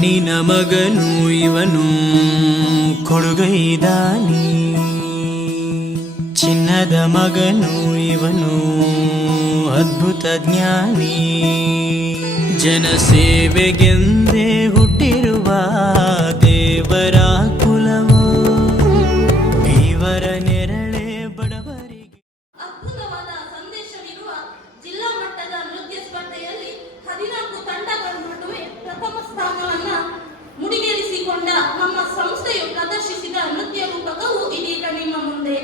ಮಣ್ಣಿನ ಮಗನು ಇವನು ಕೊಡುಗೈದಾನಿ, ಚಿನ್ನದ ಮಗನು ಇವನು ಅದ್ಭುತ ಜ್ಞಾನಿ. ಜನಸೇವೆಗೆಂದೇ ಹುಟ್ಟಿರುವ ದೇವರ ಕುಲವೋ, ಇವರ ನೆರಳೆ ಬಡವರಿಗೆ. ಅದ್ಭುತವಾದ ಸಂದೇಶವಿರುವ ಜಿಲ್ಲಾ ಮಟ್ಟದ ನೃತ್ಯ ಸ್ಪರ್ಧೆಯಲ್ಲಿ 14 ತಂಡಗಳ ನಡುವೆ ಪ್ರಥಮ ಸ್ಥಾನವನ್ನ ಮುಡಿಗೇರಿಸಿಕೊಂಡ ನಮ್ಮ ಸಂಸ್ಥೆಯು ಪ್ರದರ್ಶಿಸಿದ ನೃತ್ಯ ರೂಪಕವು ಇದೀಗ ನಿಮ್ಮ ಮುಂದೆ.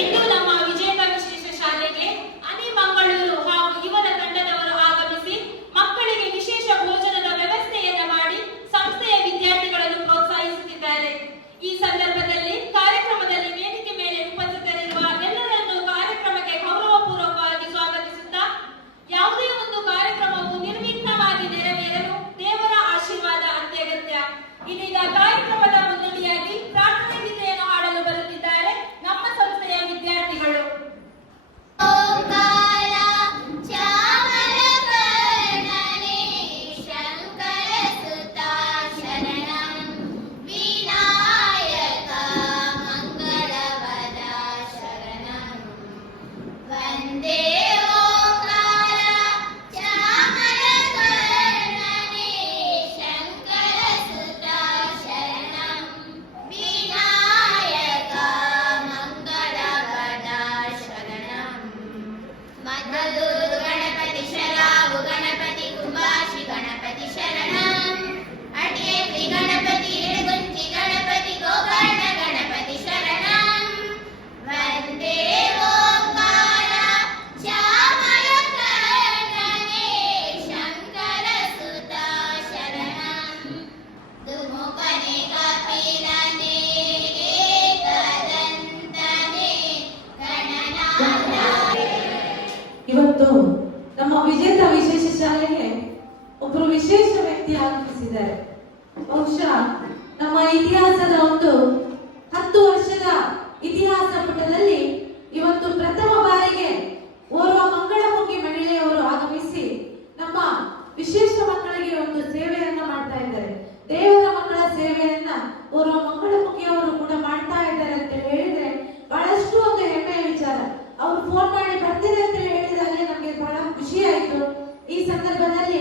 ಇಂದು ನಮ್ಮ ವಿಜೇತ ವಿಶೇಷ ಶಾಲೆಗೆ ಅನಿ ಮಂಗಳೂರು ಹಾಗೂ ಇವರ ತಂಡದವರು ಆಗಮಿಸಿ ಮಕ್ಕಳಿಗೆ ವಿಶೇಷ ಭೋಜನದ ವ್ಯವಸ್ಥೆಯನ್ನು ಮಾಡಿ ಸಂಸ್ಥೆಯ ವಿದ್ಯಾರ್ಥಿಗಳನ್ನು ಪ್ರೋತ್ಸಾಹಿಸುತ್ತಿದ್ದಾರೆ. ಈ ಸಂದರ್ಭದಲ್ಲಿ ಕಾರ್ಯಕ್ರಮದಲ್ಲಿ ವೇದಿಕೆ ಮೇಲೆ ಉಪಸ್ಥಿತರಿರುವ ಎಲ್ಲರನ್ನು ಕಾರ್ಯಕ್ರಮಕ್ಕೆ ಗೌರವಪೂರ್ವಕವಾಗಿ ಸ್ವಾಗತಿಸುತ್ತಾ, ಯಾವುದೇ ಒಂದು ಕಾರ್ಯಕ್ರಮವು ನಿರ್ವಿಘ್ನವಾಗಿ ನೆರವೇರಲು ದೇವರ ಆಶೀರ್ವಾದ ಅತ್ಯಗತ್ಯ. ಇದೀಗ ಕಾರ್ಯಕ್ರಮದ ಮುನ್ನುಡಿಯಾಗಿ ಪ್ರಾರ್ಥನೆ ಗೀತೆಯನ್ನು ಹಾಡಲು ಬರುತ್ತಿದ್ದಾರೆ ನಮ್ಮ ಸಂಸ್ಥೆಯ ವಿದ್ಯಾರ್ಥಿಗಳು. ಇವತ್ತು ನಮ್ಮ ವಿಜೇತ ವಿಶೇಷ ಶಾಲೆಗೆ ಒಬ್ಬರು ವಿಶೇಷ ವ್ಯಕ್ತಿ ಆಗಮಿಸಿದ್ದಾರೆ. ಬಹುಶಃ ನಮ್ಮ ಇತಿಹಾಸದ ಒಂದು 10 ವರ್ಷದ ಇತಿಹಾಸ ಪುಟದಲ್ಲಿ ಇವತ್ತು ಪ್ರಥಮ ಬಾರಿಗೆ ಓರ್ವ ಮಂಗಳಮುಖಿ ಮಹಿಳೆಯವರು ಆಗಮಿಸಿ ನಮ್ಮ ವಿಶೇಷ ಮಕ್ಕಳಿಗೆ ಒಂದು ಸೇವೆಯನ್ನ ಮಾಡ್ತಾ ಇದ್ದಾರೆ. ದೇವರ ಮಕ್ಕಳ ಸೇವೆಯನ್ನ ಓರ್ವ ಮಂಗಳಮುಖಿಯವರು ಕೂಡ ಮಾಡ್ತಾ ಇದ್ದಾರೆ ಅಂತ ಹೇಳಿದ್ರೆ ಬಹಳಷ್ಟು ಒಂದು ಹೆಮ್ಮೆಯ ವಿಚಾರ. ಅವರು ಫೋನ್ ಮಾಡಿ ಬರ್ತೀನಿ ಅಂತ ಹೇಳಿದಾಗ ನಮಗೆ ಬಹಳ ಖುಷಿ ಆಯ್ತು. ಈ ಸಂದರ್ಭದಲ್ಲಿ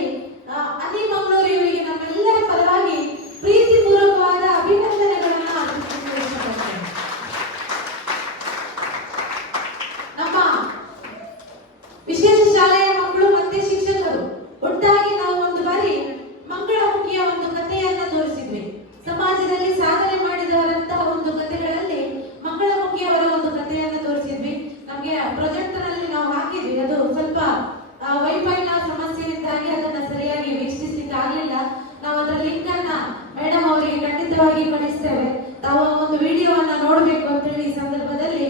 ಅನಿ ಮಂಗಳೂರು ಇವರಿಗೆ ನಮ್ಮೆಲ್ಲರ ಪರವಾಗಿ ಪ್ರೀತಿಪೂರ್ವಕವಾದ ಅಭಿನಂದನೆಗಳನ್ನ ಅರ್ಪಿಸಲು ಇಷ್ಟಪಡ್ತೇನೆ. ನಮ್ಮ ವಿಶೇಷ ಶಾಲೆಯ ಮಕ್ಕಳು ಮತ್ತೆ ಶಿಕ್ಷಕರು ಒಟ್ಟಾಗಿ ನಾವು ಒಂದು ಬಾರಿ ಮಂಗಳಮುಖಿಯ ಒಂದು ಕಥೆಯನ್ನ ತೋರಿಸಿದ್ವಿ. ಸಮಾಜದಲ್ಲಿ ಸಾಧನೆ ಮಾಡಿದವರಂತಹ ಒಂದು ಕಥೆಗಳಲ್ಲಿ ಮಂಗಳಮುಖಿಯವರ ಒಂದು ಕಥೆಯನ್ನ ತೋರಿಸಿದ್ವಿ. ನಮ್ಗೆ ಪ್ರೊಜೆಕ್ಟರ್ ಅಲ್ಲಿ ನಾವು ಹಾಕಿದ್ವಿ. ಅದು ಸ್ವಲ್ಪ ವೈಫೈನ ಸಮಸ್ಯೆಯಿಂದಾಗಿ ಅದನ್ನ ಸರಿಯಾಗಿ ವೀಕ್ಷಿಸಲಿಕ್ಕೆ ಆಗಲಿಲ್ಲ. ನಾವು ಅದರ ಲಿಂಕ್ ಅನ್ನ ಮೇಡಮ್ ಅವರಿಗೆ ಖಂಡಿತವಾಗಿ ಕಳಿಸ್ತೇವೆ. ತಾವು ಒಂದು ವಿಡಿಯೋವನ್ನ ನೋಡಬೇಕು ಅಂತ ಹೇಳಿ ಈ ಸಂದರ್ಭದಲ್ಲಿ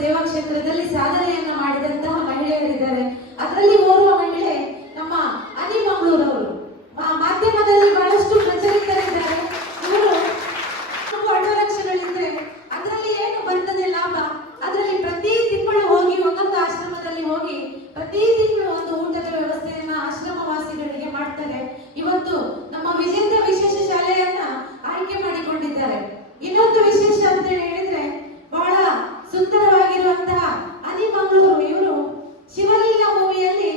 ಸೇವಾ ಕ್ಷೇತ್ರದಲ್ಲಿ ಸಾಧನೆಯನ್ನ ಮಾಡಿದಂತಹ ಮಹಿಳೆಯರಿದ್ದಾರೆ. ಅದರಲ್ಲಿ ಓರ್ವ ಮಹಿಳೆ ನಮ್ಮ ಅನಿ ಮಂಗಳೂರು ಅವರು ಮಾಧ್ಯಮದಲ್ಲಿ ಬಹಳಷ್ಟು ಪ್ರಚಲಿತರಿದ್ದಾರೆ. ಇವರು 2 ಲಕ್ಷಗಳಿದ್ರೆ ಅದರಲ್ಲಿ ಏನು ಬರ್ತದೆ ಲಾಭ, ಅದರಲ್ಲಿ ಪ್ರತಿ ತಿಂಗಳು ಹೋಗಿ ಒಂದೊಂದು ಆಶ್ರಮದಲ್ಲಿ ಹೋಗಿ ಪ್ರತಿ ತಿಂಗಳು ಒಂದು ಊಟದ ವ್ಯವಸ್ಥೆಯನ್ನ ಆಶ್ರಮವಾಸಿಗಳಿಗೆ ಮಾಡ್ತಾರೆ. ಇವತ್ತು ನಮ್ಮ ವಿಜೇತ ವಿಶೇಷ ಶಾಲೆಯನ್ನ ಆಯ್ಕೆ ಮಾಡಿಕೊಂಡಿದ್ದಾರೆ. ಇನ್ನೊಂದು ವಿಶೇಷ ಅಂತ ಹೇಳಿದ್ರೆ ಬಹಳ ಸುಂದರವಾಗಿರುವಂತಹ ಅನಿ ಮಂಗಳೂರು ಇವರು ಶಿವಲೀಲಾ ಮೂವಿಯಲ್ಲಿ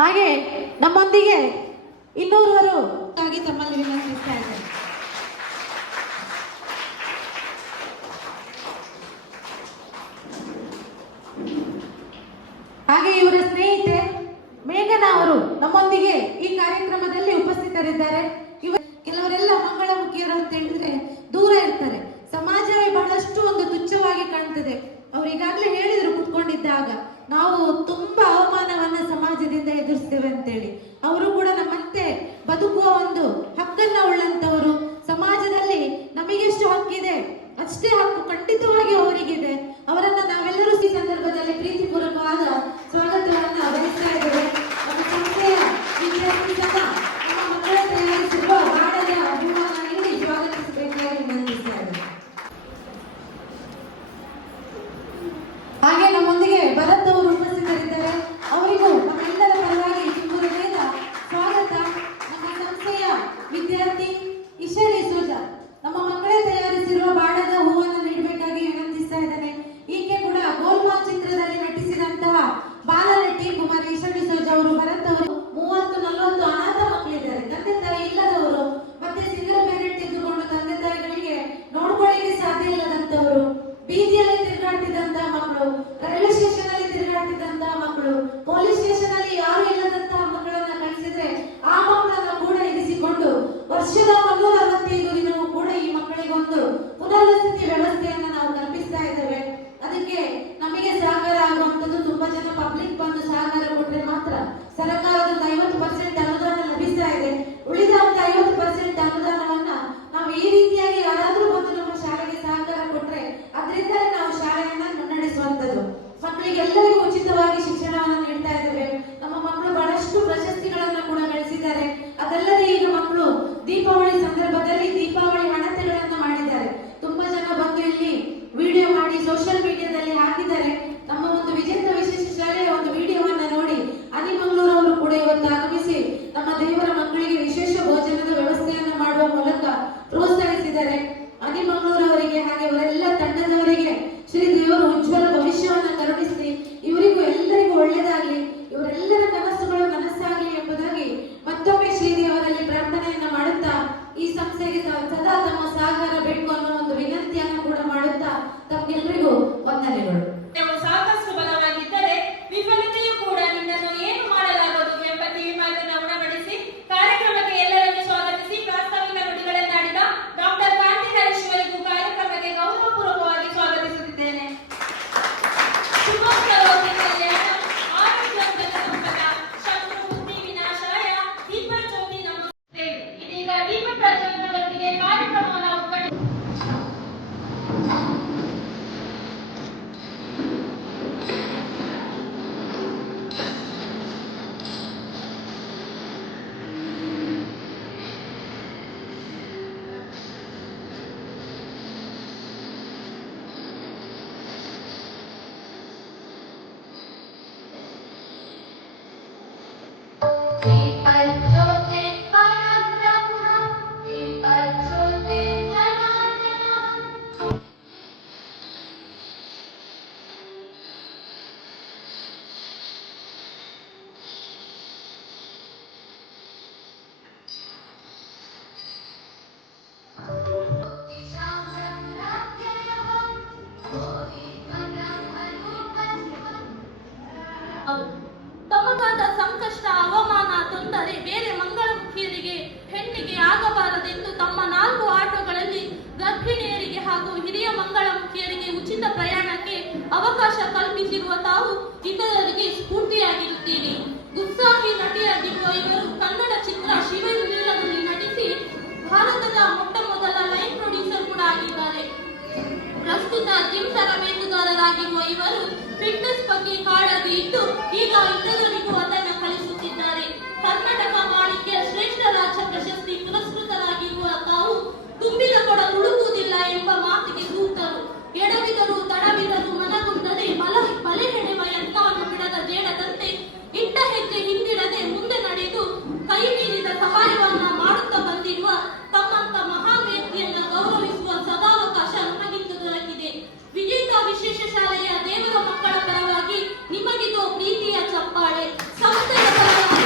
ಹಾಗೆ ನಮ್ಮೊಂದಿಗೆ ಇನ್ನೂರವರು ಆಗಿ ತಮ್ಮಲ್ಲಿ ವಿನಂತಿಸ್ತಾ ಇದ್ದಾರೆ. ಹಾಗೆ ಇವರ ಸ್ನೇಹಿತೆ ಮೇಘನಾ ಅವರು ನಮ್ಮೊಂದಿಗೆ ಈ ಕಾರ್ಯಕ್ರಮದಲ್ಲಿ ಉಪಸ್ಥಿತರಿದ್ದಾರೆ. ಕೆಲವರೆಲ್ಲ ಮಂಗಳಮುಖಿಯರು ಅಂತ ಹೇಳಿದ್ರೆ ದೂರ ಇರ್ತಾರೆ, ಸಮಾಜವೇ ಬಹಳಷ್ಟು ಒಂದು ತುಚ್ಛವಾಗಿ ಕಾಣ್ತದೆ. ಅವ್ರು ಈಗಾಗಲೇ ಹೇಳಿದ್ರು ಕುತ್ಕೊಂಡಿದ್ದಾಗ, ನಾವು ತುಂಬಾ ಅವಮಾನವನ್ನ ಸಮಾಜದಿಂದ ಎದುರಿಸ್ತೇವೆ ಅಂತೇಳಿ. ಅವರು ಕೂಡ ನಮ್ಮಂತೆ ಬದುಕುವ ಒಂದು ಹಕ್ಕನ್ನ ಉಳ್ಳಂತವರು. ಸಮಾಜದಲ್ಲಿ ನಮಗೆಷ್ಟು ಹಕ್ಕಿದೆ ಅಷ್ಟೇ ಹಕ್ಕು ಖಂಡಿತವಾಗಿ ಅವರಿಗಿದೆ. ಅವರನ್ನ ನಾವೆಲ್ಲರೂ ಈ ಸಂದರ್ಭದಲ್ಲಿ ಪ್ರೀತಿಪೂರ್ವಕವಾದ ಸ್ವಾಗತವನ್ನ ಬಯಸ್ತಾ ಇದ್ದೇವೆ. ನಮ್ಮ ಸಂಸ್ಥೆಯ ವಿದ್ಯಾರ್ಥಿ ಸಹ ನಮ್ಮ ಮಕ್ಕಳ ತಯಾರಿಸಿರುವ ಬಾಡದ ಹೂವನ್ನ ನೀಡಿ ಸ್ವಾಗತಿಸಬೇಕಾಗಿ ವಿನಂತಿಸ್ತಾ ಇದ್ದೇವೆ. ಹಾಗೆ ನಮ್ಮೊಂದಿಗೆ ಭರತ್ ಅವರು ಉಪಸ್ಥಿತರಿದ್ದಾರೆ. ಅವರಿಗೂ ನಮ್ಮೆಲ್ಲರ ಪರವಾಗಿ ತುಂಬುವುದೇನ ಸ್ವಾಗತ. ನಮ್ಮ ಸಂಸ್ಥೆಯ ವಿದ್ಯಾರ್ಥಿ ಇಶಲಿ ಸೂಜಾ ನಮ್ಮ ಮಕ್ಕಳೇ ತಯಾರಿಸಿರುವ ಬಾಡದ ಹೂವನ್ನು ನೀಡಬೇಕಾಗಿ ವಿನಂತಿಸ್ತಾ ಇದ್ದೇನೆ. ಈಕೆ ಕೂಡ ಗೋಲ್ಮಾಲ್ ಚಿತ್ರದಲ್ಲಿ ನಟಿಸಿದಂತಹ ಬಾಲನಟಿ ಕುಮಾರಿ ಇಶಲಿ ಸೂಜಾ ಅವರು. ಭರತ್ ಅವರು 30-40 ಅನಾಥ ಮಕ್ಕಳಿದ್ದಾರೆ, ತಂದೆ ತಾಯಿ ಇಲ್ಲದವರು, ಮತ್ತೆ ಸಿಂಗಲ್ ಪೇರೆಂಟ್ ಇದ್ದುಕೊಂಡು ತಂದೆ ತಾಯಿಗಳಿಗೆ ನೋಡ್ಕೊಳ್ಳಿಕ್ಕೆ ಸಾಧ್ಯ ಇಲ್ಲದಂತವರು, ಬೀದಿಯಲ್ಲಿ ತಿರುಗಾಡ್ತಿದ್ದಂತಹ ಮಕ್ಕಳು, ರೈಲ್ವೆ ಸ್ಟೇಷನ್ ಅಲ್ಲಿ ತಿರುಗಾಡ್ತಿದ್ದಂತಹ ಮಕ್ಕಳು, ಪೊಲೀಸ್ ಸ್ಟೇಷನ್ ಅಲ್ಲಿ ಯಾರು ಇಲ್ಲದಂತಹ ಮಕ್ಕಳನ್ನ ಕಳಿಸಿದ್ರೆ ಆ ಮಕ್ಕಳನ್ನ ಕೂಡ ಇರಿಸಿಕೊಂಡು ವರ್ಷದ 365 ದಿನವೂ ಕೂಡ ಈ ಮಕ್ಕಳಿಗೆ ಒಂದು ಪುನರ್ವಸತಿ ವ್ಯವಸ್ಥೆಯನ್ನ ನಾವು ಕಲ್ಪಿಸ್ತಾ ಇದ್ದೇವೆ. ಅದಕ್ಕೆ ನಮಗೆ ಸಹಕಾರ ಆಗುವಂತದ್ದು ತುಂಬಾ ಜನ ಪಬ್ಲಿಕ್ ಬಂದು ಸಹಕಾರ ಕೊಟ್ರೆ ಮಾತ್ರ. ಸರ್ಕಾರದ 50% ಅನುದಾನ ಲಭಿಸ್ತಾ ಇದೆ. ಉಳಿದ ಒಂದು 50% ಅನುದಾನವನ್ನ ನಾವು ಈ ರೀತಿಯಾಗಿ ಯಾರಾದ್ರೂ ಬಂದು ನಮ್ಮ ಶಾಲೆಗೆ ಸಹಕಾರ ಕೊಟ್ರೆ ಅದರಿಂದಲೇ ನಾವು ಶಾಲೆಯನ್ನ ಮುನ್ನಡೆಸುವಂತದ್ದು. ಮಕ್ಕಳಿಗೆಲ್ಲರಿಗೂ ಉಚಿತವಾಗಿ ಶಿಕ್ಷಣವನ್ನು ನೀಡ್ತಾ ಇದ್ದೇವೆ. ನಮ್ಮ ಮಕ್ಕಳು ಬಹಳಷ್ಟು ಪ್ರಶಸ್ತಿಗಳನ್ನ ಕೂಡ ಗಳಿಸಿದ್ದಾರೆ. ಅದಲ್ಲದೆ ಈಗ ಮಕ್ಕಳು ದೀಪಾವಳಿ ಸಂದರ್ಭದಲ್ಲಿ ದೀಪಾವಳಿ ಹಣತೆಗಳನ್ನ ಮಾಡಿದ್ದಾರೆ. ತುಂಬಾ ಜನ ಬಂದು ಇಲ್ಲಿ ವಿಡಿಯೋ ಮಾಡಿ ಸೋಷಿಯಲ್ ಮೀಡಿಯಾದಲ್ಲಿ ಹಾಕಿದ್ದಾರೆ. ನಮ್ಮ ಒಂದು ವಿಜೇತ ವಿಶೇಷ ಶಾಲೆಯ ಒಂದು ವಿಡಿಯೋವನ್ನ ನೋಡಿ ಅನಿಮಂಗಳೂರು ಅವರು ಕೂಡ ಇವತ್ತು ಆಗಮಿಸಿ ನಮ್ಮ ದೇವರ ಮಕ್ಕಳಿಗೆ ವಿಶೇಷ ಭೋಜನದ ವ್ಯವಸ್ಥೆಯನ್ನು ಮಾಡುವ ಮೂಲಕ ಪ್ರೋತ್ಸಾಹಿಸಿದ್ದಾರೆ. ಅನಿಮಂಗಳೂರು ಅವರಿಗೆ ಹಾಗೆ ಅವರೆಲ್ಲ ತಂಡದವರಿಗೆ ಶ್ರೀ ದೇವರು ಉಜ್ವಲ ಭವಿಷ್ಯವನ್ನ ಕರುಣಿಸಿ ಇವರಿಗೂ ಎಲ್ಲರಿಗೂ ಒಳ್ಳೆಯದಾಗಲಿ, ಇವರೆಲ್ಲರ ಕನಸುಗಳು ನನಸಾಗಲಿ ಎಂಬುದಾಗಿ ಮತ್ತೊಮ್ಮೆ ಶ್ರೀದೇವರಲ್ಲಿ ಪ್ರಾರ್ಥನೆಯನ್ನ ಮಾಡುತ್ತಾ ಈ ಸಂಸ್ಥೆಗೆ ಸದಾ ತಮ್ಮ ಸಹಕಾರ ಬೇಕು ಅನ್ನೋ ಒಂದು ವಿನಂತಿಯನ್ನು ಕೂಡ ಮಾಡುತ್ತಾ ತಮ್ಗೆಲ್ಲರಿಗೂ ವಂದನೆಗಳು. ನಾವು ಸಾಕಷ್ಟು ಬಲವಾಗಿದ್ದರೆ ವಿಫಲತೆಯೂ ಕೂಡ ನಿನ್ನನ್ನು ಏನು ಮಾಡಲಾಗದು ಎಂಬ ಕಿವಿಮಾತನ್ನು ಉಣಬಡಿಸಿ ಕಾರ್ಯಕ್ರಮಕ್ಕೆ ಎಲ್ಲರನ್ನು ಸ್ವಾಗತಿಸಿ ಪ್ರಾಸ್ತಾವಿಕ ನುಡಿಗಳನ್ನಾಡಿದ ಡಾಕ್ಟರ್ ಕಾಂತಿ ಹರೀಶ್ ಅವರಿಗೂ ಕಾರ್ಯಕ್ರಮಕ್ಕೆ ಗೌರವಪೂರ್ವಕವಾಗಿ ಸ್ವಾಗತಿಸುತ್ತಿದ್ದೇನೆ. ಶುಭೋತ್ಸವಕ್ಕೆ ಕಲ್ಯಾಣ ಆರೋಗ್ಯ ಸಂಪದ ಶತ್ರು ಬುದ್ಧಿ ವಿನಾಶಾಯ ದೀಪ ಜ್ಯೋತಿ ನಮಸ್ತೆ. ಇದೀಗ ದೀಪ ಪ್ರಜ್ವಲನದೊಂದಿಗೆ ಕಾರ್ಯಕ್ರಮವನ್ನು ಉದ್ಘಾಟಿಸಿ ತಮಗಾದ ಸಂಕಷ್ಟ ಅವಮಾನ ತೊಂದರೆ ಬೇರೆ ಮಂಗಳಮುಖಿಯರಿಗೆ ಹೆಣ್ಣಿಗೆ ಆಗಬಾರದೆಂದು ತಮ್ಮ 4 ಆಟೋಗಳಲ್ಲಿ ಗರ್ಭಿಣಿಯರಿಗೆ ಹಾಗೂ ಹಿರಿಯ ಮಂಗಳಮುಖಿಯರಿಗೆ ಉಚಿತ ಪ್ರಯಾಣಕ್ಕೆ ಅವಕಾಶ ಕಲ್ಪಿಸಿರುವ ತಾವು ಇತರರಿಗೆ ಸ್ಫೂರ್ತಿಯಾಗಿರುತ್ತೀರಿ. ಉತ್ಸಾಹಿ ನಟಿಯಾಗಿರುವ ಇವರು ಕನ್ನಡ ಚಿತ್ರ ಶಿವವಿಲ್ಲದಲ್ಲಿ ನಟಿಸಿ ಭಾರತದ ಮೊಟ್ಟಮೊದಲ ಲೈನ್ ಪ್ರೊಡ್ಯೂಸರ್ ಕೂಡ ಆಗಿದ್ದಾರೆ. ಪ್ರಸ್ತುತ ಜಿಮ್ ತರಬೇತುದಾರರಾಗಿರುವ ಇವರು ಫಿಟ್ನೆಸ್ ಬಗ್ಗೆ ಕಾಳಜಿ ಇದ್ದು ಈಗ ಇತರರಿಗೂ ಅದನ್ನು ಕಲಿಸುತ್ತಿದ್ದಾರೆ. ಕರ್ನಾಟಕ ಮಾಣಿಕ್ಯ ಶ್ರೇಷ್ಠ ರಾಜ್ಯ ಪ್ರಶಸ್ತಿ ಪುರಸ್ಕೃತರಾಗಿರುವ ತಾವು ತುಂಬಿದ ಕೊಡ ತುಳುಕುವುದಿಲ್ಲ ಎಂಬ ಮಾತಿಗೆ ಸೂಕ್ತರು. ಎಡವಿದರು ತಡವಿದರು ಮನಗುಂದದೆ ಬಲೆ ಹೆಣೆವ ಯತ್ನವನ್ನು ಬಿಡದ ಜೇಡದಂತೆ ಇಟ್ಟ ಹೆಜ್ಜೆ ಹಿಂದಿಡದೆ ಮುಂದೆ ನಡೆದು ಕೈ ಮೀರಿದ ಸಹಾಯವನ್ನ ಮಾಡುತ್ತಾ ಬಂದಿರುವ ತಮ್ಮಂತ ಮಹಾನ್ ವ್ಯಕ್ತಿಯನ್ನ ಗೌರವಿಸುವ ಸದಾವಕಾಶ ನಮಗಿಂದು ದೊರಕಿದೆ. ವಿಜೇತ ವಿಶೇಷ ಶಾಲೆಯ ದೇವರ ಮಕ್ಕಳ ಪರವಾಗಿ ನಿಮಗಿದು ಪ್ರೀತಿಯ ಚಪ್ಪಾಳೆ. ಸಂಸ್ಥೆಯ ಪರವಾಗಿ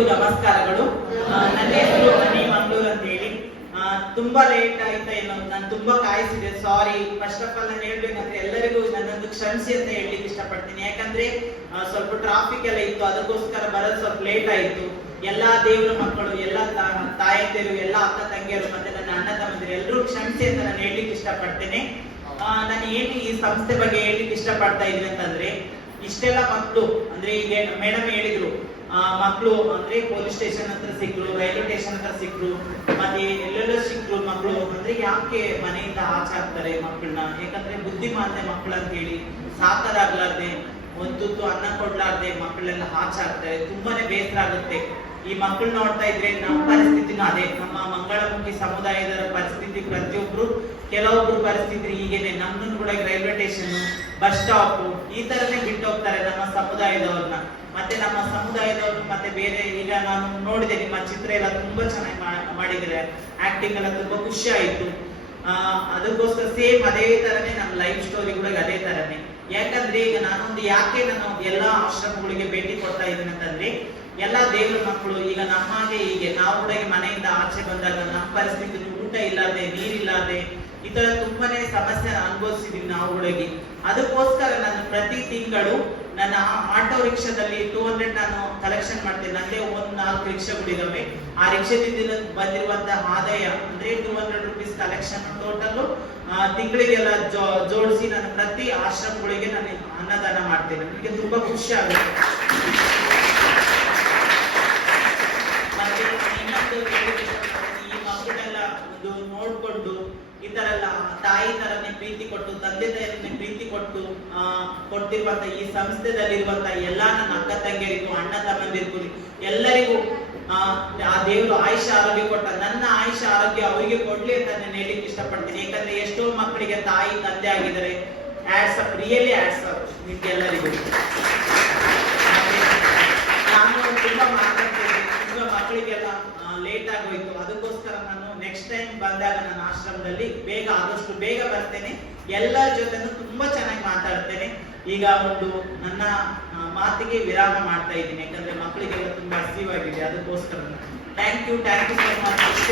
ಎಲ್ಲರಿಗೂ ನಮಸ್ಕಾರಗಳು. ನನ್ನ ಹೆಸರು ಮನಿ ಮಂಗಳೂರು ಅಂತ ಹೇಳಿ. ತುಂಬಾ ಲೇಟ್ ಆಯ್ತಾ ಏನೋ, ನಾನು ತುಂಬಾ ಕಾಯಿಸಿದೆ, ಸಾರಿ. ಫಸ್ಟ್ ಆಫ್ ಆಲ್ ನಾನು ಹೇಳ್ಬೇಕಂದ್ರೆ ಎಲ್ಲರಿಗೂ ನನ್ನೊಂದು ಕ್ಷಮಿಸಿ ಅಂತ ಹೇಳಲಿಕ್ಕೆ ಇಷ್ಟಪಡ್ತೀನಿ. ಯಾಕಂದ್ರೆ ಸ್ವಲ್ಪ ಟ್ರಾಫಿಕ್ ಎಲ್ಲ ಇತ್ತು, ಅದಕ್ಕೋಸ್ಕರ ಬರೋದು ಸ್ವಲ್ಪ ಲೇಟ್ ಆಯ್ತು. ಎಲ್ಲಾ ದೇವರ ಮಕ್ಕಳು, ಎಲ್ಲಾ ತಾಯಂದಿರು, ಎಲ್ಲಾ ಅಕ್ಕ ತಂಗಿಯರು ಮತ್ತೆ ನನ್ನ ಅಣ್ಣ ತಮ್ಮಂದಿರು ಎಲ್ಲರೂ ಕ್ಷಮಿಸಿ ಅಂತ ನಾನು ಹೇಳ್ಲಿಕ್ಕೆ ಇಷ್ಟಪಡ್ತೇನೆ. ನಾನು ಏನು ಈ ಸಂಸ್ಥೆ ಬಗ್ಗೆ ಹೇಳ್ಲಿಕ್ಕೆ ಇಷ್ಟಪಡ್ತಾ ಇದ್ದೀನಿ ಅಂತಂದ್ರೆ, ಇಷ್ಟೆಲ್ಲ ಮಕ್ಕಳು ಅಂದ್ರೆ ಈಗ ಮೇಡಮ್ ಹೇಳಿದ್ರು, ಮಕ್ಕಳು ಅಂದ್ರೆ ಪೊಲೀಸ್ ಸ್ಟೇಷನ್ ಹತ್ರ ಸಿಕ್ರು, ರೈಲ್ವೆ ಸ್ಟೇಷನ್ ಹತ್ರ ಸಿಕ್ರು, ಮತ್ತೆ ಎಲ್ಲೆಲ್ಲೋ ಸಿಕ್ರು ಮಕ್ಕಳು. ಅಂದ್ರೆ ಯಾಕೆ ಮನೆಯಿಂದ ಆಚೆ ಹಾಕ್ತಾರೆ ಮಕ್ಕಳನ್ನ? ಯಾಕಂದ್ರೆ ಬುದ್ಧಿಮಾಂದ್ಯ ಮಕ್ಕಳು ಅಂತ ಹೇಳಿ ಸಾಕದಾಗ್ಲಾರ್ದೆ, ಒಂದು ತುತ್ತು ಅನ್ನ ಕೊಡ್ಲಾರ್ದೆ ಮಕ್ಕಳೆಲ್ಲ ಆಚೆ ಹಾಕ್ತಾರೆ. ತುಂಬಾನೇ ಬೇಸರ ಆಗುತ್ತೆ. ಈ ಮಕ್ಕಳು ನೋಡ್ತಾ ಇದ್ರೆ ನಮ್ಮ ಪರಿಸ್ಥಿತಿನೂ ಅದೇ, ನಮ್ಮ ಮಂಗಳಮುಖಿ ಸಮುದಾಯದ ಪರಿಸ್ಥಿತಿ ಪ್ರತಿಯೊಬ್ರು, ಕೆಲವೊಬ್ರು ಪರಿಸ್ಥಿತಿ ಹೀಗೇನೆ. ನಮ್ಮನ್ನು ಕೂಡ ರೈಲ್ವೆ ಸ್ಟೇಷನ್, ಬಸ್ ಸ್ಟಾಪ್ ಈ ತರನೇ ಬಿಟ್ಟು ಹೋಗ್ತಾರೆ ನಮ್ಮ ಸಮುದಾಯದವ್ರನ್ನ. ಮತ್ತೆ ನಮ್ಮ ಸಮುದಾಯದವರು ಮತ್ತೆ ಬೇರೆ, ಈಗ ನಾನು ನೋಡಿದೆ ನಿಮ್ಮ ಚಿತ್ರ ಎಲ್ಲ ತುಂಬಾ ಚೆನ್ನಾಗಿ ಮಾಡಿದ್ರೆ, ಆಕ್ಟಿಂಗ್ ಎಲ್ಲ ತುಂಬಾ ಖುಷಿ ಆಯ್ತು. ಅದಕ್ಕೋಸ್ಕರ ಸೇಮ್ ಅದೇ ತರನೇ ನಮ್ಮ ಲೈಫ್ ಸ್ಟೋರಿ ಕೂಡ ಅದೇ ತರನೇ. ಯಾಕಂದ್ರೆ ಈಗ ನಾನು ಎಲ್ಲಾ ಆಶ್ರಮಗಳಿಗೆ ಭೇಟಿ ಕೊಡ್ತಾ ಇದ್ದೀನಿ ಅಂತಂದ್ರೆ, ಎಲ್ಲಾ ದೇವರ ಮಕ್ಕಳು ಈಗ ನಮ್ಮಾಗೆ ಹೀಗೆ ನಾವು ಕೂಡ ಮನೆಯಿಂದ ಆಚೆ ಬಂದಾಗ ನಮ್ಮ ಪರಿಸ್ಥಿತಿ ಊಟ ಇಲ್ಲದೆ, ನೀರಿಲ್ಲದೆ, ಈ ತರ ತುಂಬಾನೇ ಸಮಸ್ಯೆ ಅನುಭವಿಸಿದೀವಿ ನಾವು ಹುಡುಗಿ. ಅದಕ್ಕೋಸ್ಕರ ನಾನು ಪ್ರತಿ ತಿಂಗಳು ನನ್ನ ಆಟೋ ರಿಕ್ಷಾದಲ್ಲಿ 200 ನಾನು ಕಲೆಕ್ಷನ್ ಮಾಡ್ತೇನೆ. ನಂದೇ ಒಂದು 4 ರಿಕ್ಷಾಗಳಿದಾವೆ. ಆ ರಿಕ್ಷಾದಿಂದ ಬಂದಿರುವಂತಹ ಆದಾಯ ಅಂದ್ರೆ 200 ರುಪೀಸ್ ಕಲೆಕ್ಷನ್ ಟೋಟಲ್ ತಿಂಗಳಿಗೆಲ್ಲ ಜೋಡಿಸಿ ನಾನು ಪ್ರತಿ ಆಶ್ರಮಗಳಿಗೆ ನಾನು ಅನ್ನದಾನ ಮಾಡ್ತೇನೆ. ನನಗೆ ತುಂಬಾ ಖುಷಿ ಆಗುತ್ತೆ. ಮತ್ತೆ ಇನ್ನೊಂದು ಈ ಮಕ್ಕಳೆಲ್ಲ ಒಂದು ನೋಡ್ಕೊಂಡು ಈ ತರ ಎಲ್ಲ ತಾಯಿ ತರನೇ ಪ್ರೀತಿ ಕೊಟ್ಟು, ತಂದೆ ತಾಯಿಯನ್ನೇ ಪ್ರೀತಿ ಕೊಟ್ಟು ಕೊಡ್ತಿರುವಂತ ಈ ಸಂಸ್ಥೆದಲ್ಲಿರುವಂತ ಎಲ್ಲಾ ನನ್ನ ಅಕ್ಕ ತಂಗಿಯರಿಗೂ, ಅಣ್ಣ ತಮ್ಮಂದಿರಿಗೂ ಎಲ್ಲರಿಗೂ ಆ ದೇವರು ಆಯುಷ ಆರೋಗ್ಯ ಕೊಟ್ಟ. ನನ್ನ ಆಯುಷ ಆರೋಗ್ಯ ಅವರಿಗೆ ಕೊಡ್ಲಿ ಅಂತ ನಾನು ಹೇಳಿಕ್ಕೆ ಇಷ್ಟಪಡ್ತೀನಿ. ಯಾಕಂದ್ರೆ ಎಷ್ಟೋ ಮಕ್ಕಳಿಗೆ ತಾಯಿ ತಂದೆ ಆಗಿದ್ದಾರೆ. Hats off, really hats off ನಿಮ್ಗೆಲ್ಲರಿಗೂ. ನಾನು ತುಂಬಾ ಮಾತಾಡ್ತೇನೆ, ತುಂಬಾ ಮಕ್ಕಳಿಗೆಲ್ಲ ಲೇಟ್ ಆಗೋಯ್ತು. ಅದಕ್ಕೋಸ್ಕರ ನಾನು ನೆಕ್ಸ್ಟ್ ಟೈಮ್ ಬಂದಾಗ ನನ್ನ ಆಶ್ರಮದಲ್ಲಿ ಆದಷ್ಟು ಬೇಗ ಬರ್ತೇನೆ. ಎಲ್ಲರ ಜೊತೆನೂ ತುಂಬಾ ಚೆನ್ನಾಗಿ ಮಾತಾಡ್ತೇನೆ. ಈಗ ಒಂದು ನನ್ನ ಮಾತಿಗೆ ವಿರಾಮ ಮಾಡ್ತಾ ಇದ್ದೀನಿ, ಯಾಕಂದ್ರೆ ಮಕ್ಕಳಿಗೆಲ್ಲ ತುಂಬಾ ಹಸಿವಾಗಿದೆ. ಅದಕ್ಕೋಸ್ಕರ ಥ್ಯಾಂಕ್ ಯು ಸೋ ಮಚ್.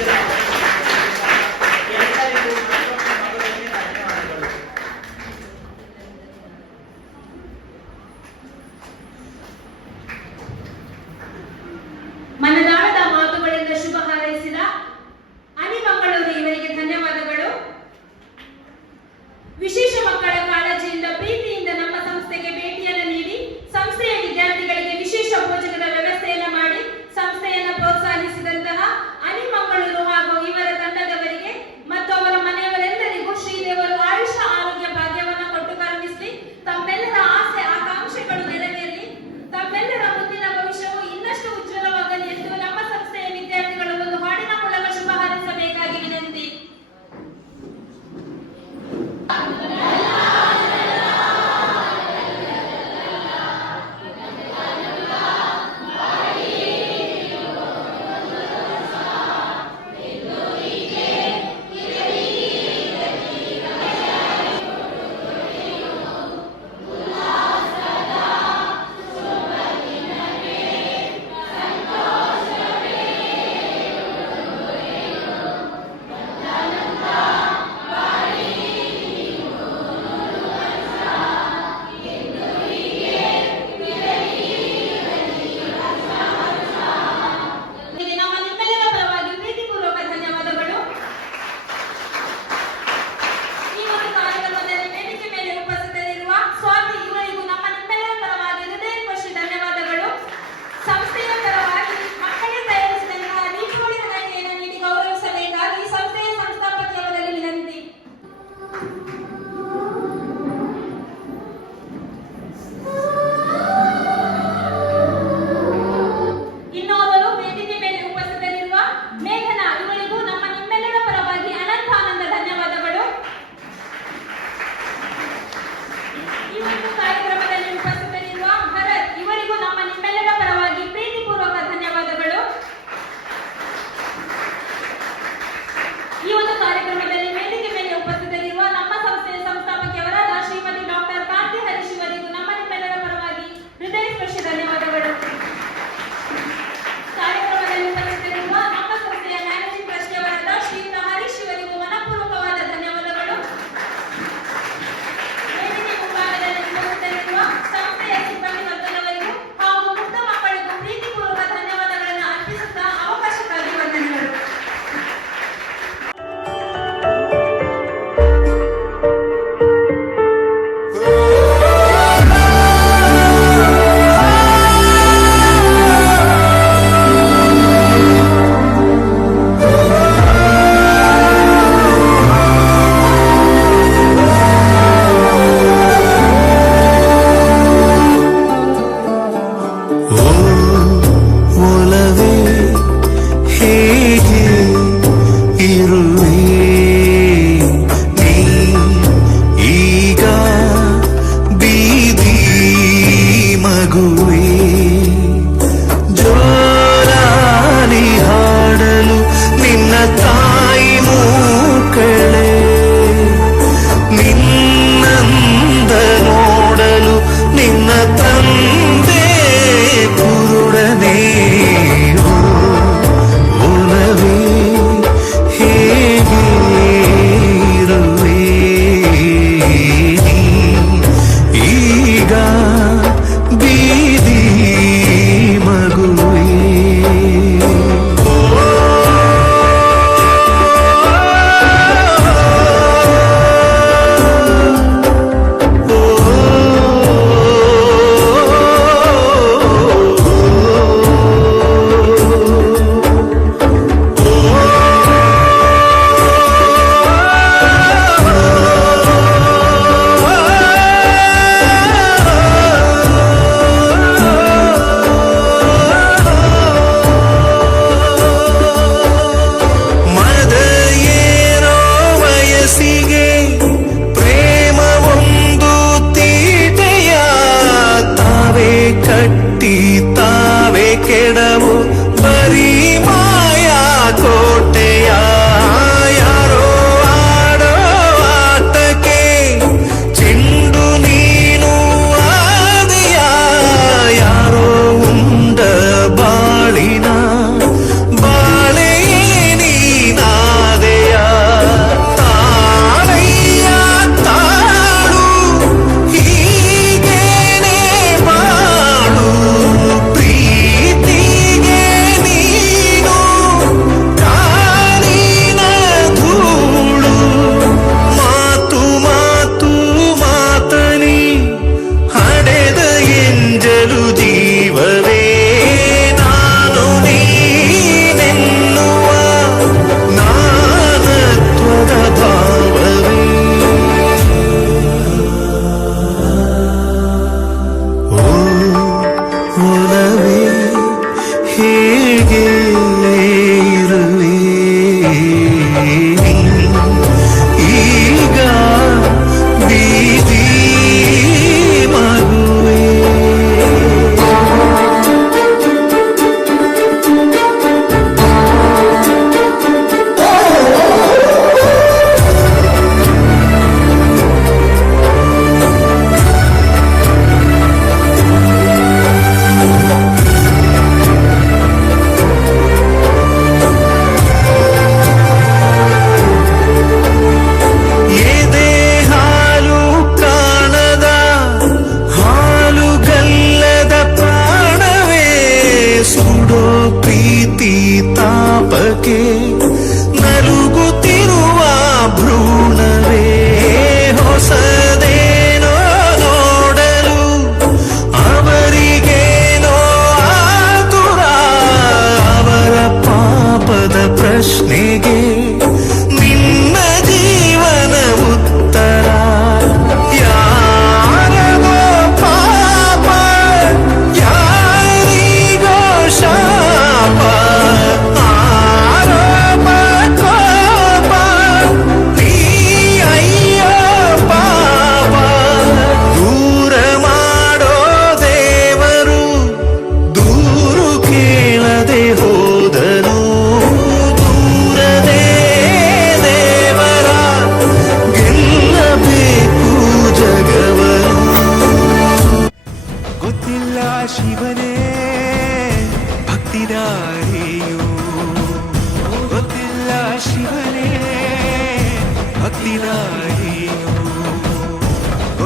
ಎಲ್ಲರಿಗೂ ಧನ್ಯವಾದಗಳು. ಮನದಾಳದ ಮಾತುಗಳಿಂದ ಶುಭ ಹಾರೈಸಿದ ಅನಿ ಮಂಗಳೂರು ಇವರಿಗೆ ಧನ್ಯವಾದಗಳು. ವಿಶೇಷ ಮಕ್ಕಳ ಕಾಳಜಿಯಿಂದ, ಪ್ರೀತಿಯಿಂದ ನಮ್ಮ ಸಂಸ್ಥೆಗೆ ಭೇಟಿಯನ್ನು ನೀಡಿ ಸಂಸ್ಥೆಯ ವಿದ್ಯಾರ್ಥಿಗಳಿಗೆ ವಿಶೇಷ ಭೋಜನದ ವ್ಯವಸ್ಥೆಯನ್ನು ಮಾಡಿ ಸಂಸ್ಥೆಯನ್ನು ಪ್ರೋತ್ಸಾಹಿಸಿದಂತಹ ಅನಿ ಮಂಗಳೂರು ಹಾಗೂ ಇವರ ತಂಡದವರಿಗೆ ಮತ್ತು ಅವರ ಮನೆಯವರೆಲ್ಲರಿಗೂ ಶ್ರೀದೇವರು ಆಯುಷ ಆರೋಗ್ಯ ಭಾಗ್ಯವನ್ನು ಕೊಟ್ಟು ಕರುಣಿಸಲಿ. ತಮ್ಮೆಲ್ಲರ ಆಸೆ ಆಕಾಂಕ್ಷೆಗಳು ನೆರವೇರಲಿ. ತಮ್ಮೆಲ್ಲರ ಮುಂದಿನ ಭವಿಷ್ಯವು ಇನ್ನಷ್ಟು ಉಜ್ವಲವಾಗಲಿ ಎಂದು ನಮ್ಮ ಸಂಸ್ಥೆಯ ವಿದ್ಯಾರ್ಥಿಗಳು ಒಂದು ಹಾಡಿನ ಮೂಲಕ ಶುಭ ಹಾರೈಸಬೇಕಾಗಿ ವಿನಂತಿ.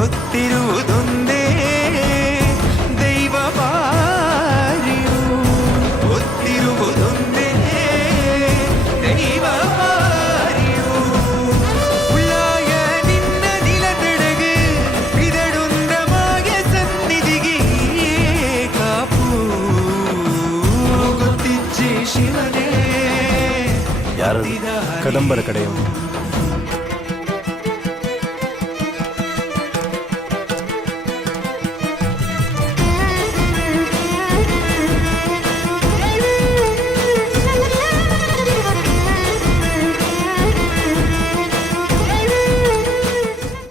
ಗೊತ್ತಿರುವುದೊಂದೇ ದೈವ ಬಾರಿಯು ಗೊತ್ತಿರುವುದೊಂದೇ ದೈವ ಬಾರಿಯು ಉಳ್ಳಾಯ ನಿನ್ನ ನಿಲದೆಡೆಗೆ ಇದಡೊಂದ ಮಾಯ ಸನ್ನಿಧಿಗೆ ಕಾಪು ಗೊತ್ತಿಚ್ಚೆ ಶಿವನೇ ಯಾರು ಕದಂಬರ ಕಡೆಯವರು